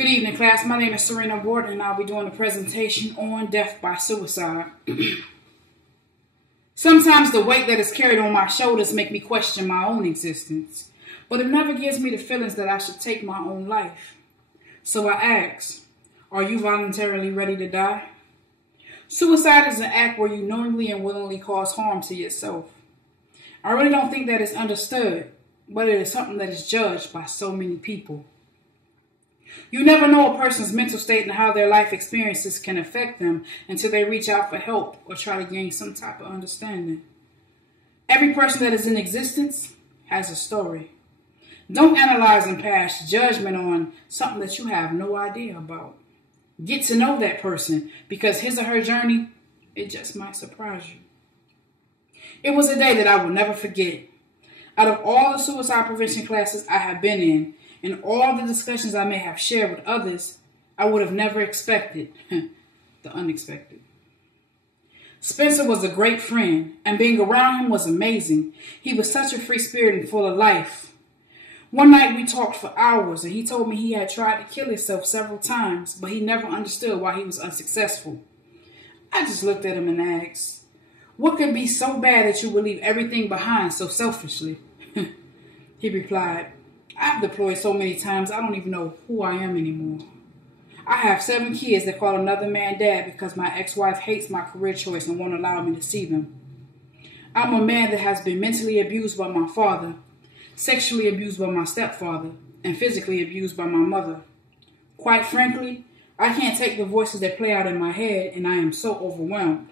Good evening, class. My name is Serena Wharton, and I'll be doing a presentation on death by suicide. Sometimes the weight that is carried on my shoulders make me question my own existence, but it never gives me the feelings that I should take my own life. So I ask, are you voluntarily ready to die? Suicide is an act where you knowingly and willingly cause harm to yourself. I really don't think that is understood, but it is something that is judged by so many people. You never know a person's mental state and how their life experiences can affect them until they reach out for help or try to gain some type of understanding. Every person that is in existence has a story. Don't analyze and pass judgment on something that you have no idea about. Get to know that person, because his or her journey, it just might surprise you. It was a day that I will never forget. Out of all the suicide prevention classes I have been in, and all the discussions I may have shared with others, I would have never expected the unexpected. Spencer was a great friend, and being around him was amazing. He was such a free spirit and full of life. One night we talked for hours, and he told me he had tried to kill himself several times, but he never understood why he was unsuccessful. I just looked at him and asked, what could be so bad that you would leave everything behind so selfishly? He replied, I've deployed so many times I don't even know who I am anymore. I have 7 kids that call another man dad because my ex-wife hates my career choice and won't allow me to see them. I'm a man that has been mentally abused by my father, sexually abused by my stepfather, and physically abused by my mother. Quite frankly, I can't take the voices that play out in my head, and I am so overwhelmed.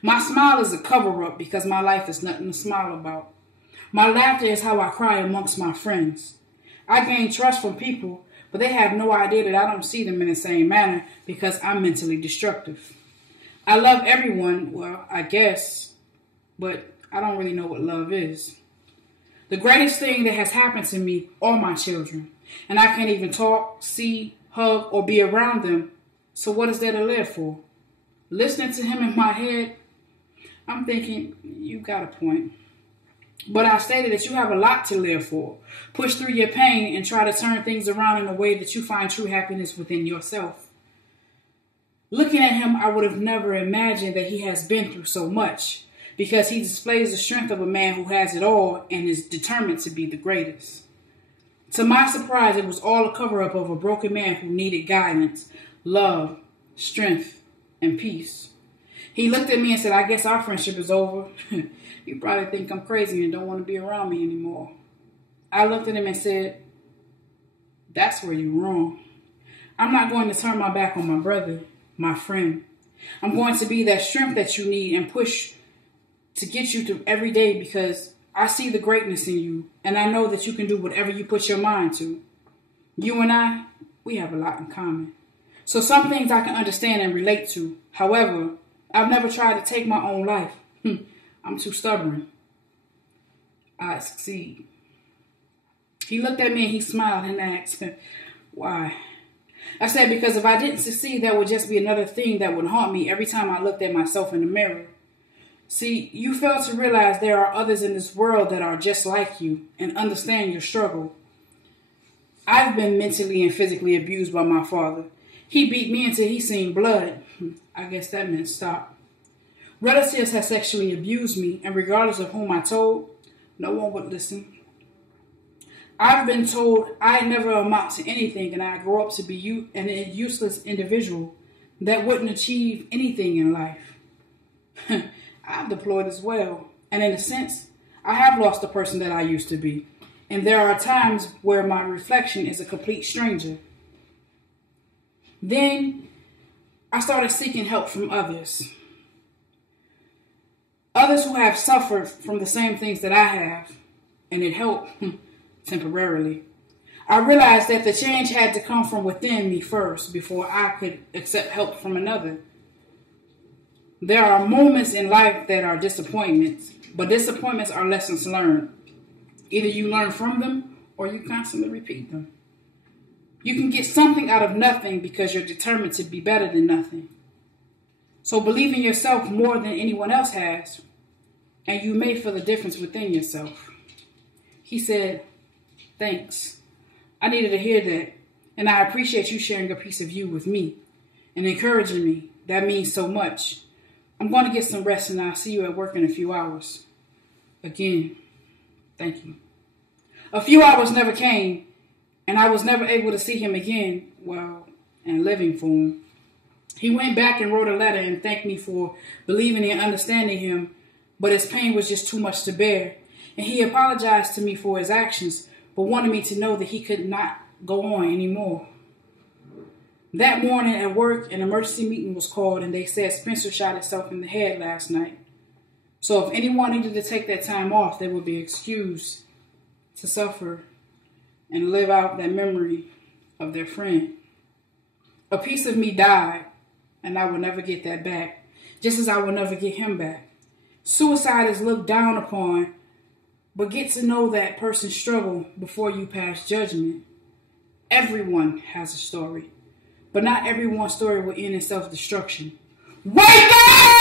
My smile is a cover-up because my life is nothing to smile about. My laughter is how I cry amongst my friends. I gain trust from people, but they have no idea that I don't see them in the same manner because I'm mentally destructive. I love everyone, well, I guess, but I don't really know what love is. The greatest thing that has happened to me are my children, and I can't even talk, see, hug, or be around them, so what is there to live for? Listening to him in my head, I'm thinking, you got a point. But I stated that you have a lot to live for. Push through your pain and try to turn things around in a way that you find true happiness within yourself. Looking at him, I would have never imagined that he has been through so much, because he displays the strength of a man who has it all and is determined to be the greatest. To my surprise, it was all a cover-up of a broken man who needed guidance, love, strength, and peace. He looked at me and said, I guess our friendship is over. You probably think I'm crazy and don't want to be around me anymore. I looked at him and said, that's where you're wrong. I'm not going to turn my back on my brother, my friend. I'm going to be that strength that you need and push to get you through every day, because I see the greatness in you and I know that you can do whatever you put your mind to. You and I, we have a lot in common. So some things I can understand and relate to. However, I've never tried to take my own life. I'm too stubborn. I succeed. He looked at me and he smiled and asked, why? I said, because if I didn't succeed, that would just be another thing that would haunt me every time I looked at myself in the mirror. See, you fail to realize there are others in this world that are just like you and understand your struggle. I've been mentally and physically abused by my father. He beat me until he seen blood. I guess that meant stop. Relatives have sexually abused me, and regardless of whom I told, no one would listen. I've been told I never amount to anything, and I grow up to be an useless individual that wouldn't achieve anything in life. I've deployed as well, and in a sense, I have lost the person that I used to be, and there are times where my reflection is a complete stranger. Then I started seeking help from others. Others who have suffered from the same things that I have, and it helped temporarily. I realized that the change had to come from within me first before I could accept help from another. There are moments in life that are disappointments, but disappointments are lessons learned. Either you learn from them or you constantly repeat them. You can get something out of nothing because you're determined to be better than nothing. So believe in yourself more than anyone else has, and you may feel the difference within yourself. He said, thanks. I needed to hear that, And I appreciate you sharing a piece of you with me and encouraging me. That means so much. I'm going to get some rest, and I'll see you at work in a few hours. Again, thank you. A few hours never came, and I was never able to see him again, in living form. He went back and wrote a letter and thanked me for believing and understanding him, but his pain was just too much to bear. And he apologized to me for his actions, but wanted me to know that he could not go on anymore. That morning at work, an emergency meeting was called, and they said Spencer shot himself in the head last night. So if anyone needed to take that time off, they would be excused to suffer and live out that memory of their friend. A piece of me died, and I will never get that back, just as I will never get him back. Suicide is looked down upon, but get to know that person's struggle before you pass judgment. Everyone has a story, but not everyone's story will end in self-destruction. Wake up!